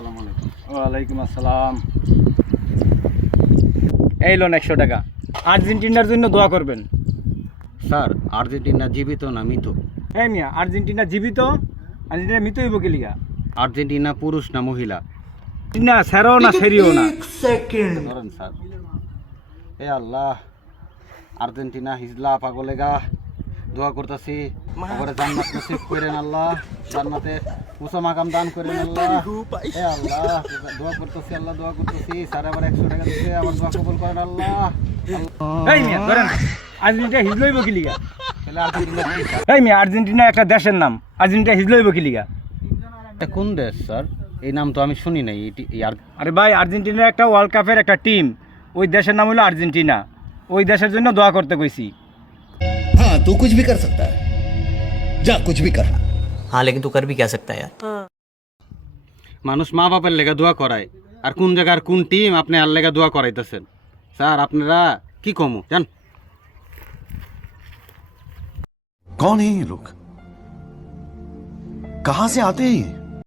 আসসালামু আলাইকুম। ওয়ালাইকুম আসসালাম। এই লোন 100 টাকা, আর্জেন্টিনার জন্য দোয়া করবেন। স্যার আর্জেন্টিনা জীবিত না মৃত? এই মিয়া, আর্জেন্টিনা জীবিত, আর্জেন্টিনা মৃত হইব কি লিগা? আর্জেন্টিনা পুরুষ না মহিলা? না স্যারও না সেরিও না। ধরেন স্যার। এ আল্লাহ, আর্জেন্টিনা হিজলা পাগলেগা দোয়া করতেছি, তারপরে জান্নাত নসিব করেন আল্লাহ, জান্নাতে উঁচা মাকাম দান করেন আল্লাহ। এ আল্লাহ, দোয়া করতেছি আল্লাহ, দোয়া করতেছি। স্যার আবার 100 টাকা দিচ্ছে, আমার দোয়া কবুল করেন আল্লাহ। এই মিয়া ধরেন, আর্জেন্টিনা হিজলা হইব কি লিগা? তাহলে আর্জেন্টিনা কি স্যার? এই মিয়া, আর্জেন্টিনা একটা দেশের নাম, আর্জেন্টিনা হিজলা হইব কি লিগা? এটা কোন দেশ স্যার? এই নাম তো আমি শুনি নাই। আরে ভাই, আর্জেন্টিনার একটা ওয়ার্ল্ড কাপের একটা টিম, ওই দেশের নাম হলো আর্জেন্টিনা, ওই দেশের জন্য দোয়া করতে কইছি। हाँ तू कुछ भी कर सकता है, जा कुछ भी कर। हाँ लेकिन तू कर भी क्या सकता है यार। মানুষ মা বাপের লেগা দোয়া করায়, আর কোন জায়গার কোন টিম আপনি আর লেগা দোয়া করাইতেছেন? স্যার আপনারা কি কমু জান? कौन है ये लोग, कहां से आते हैं ये?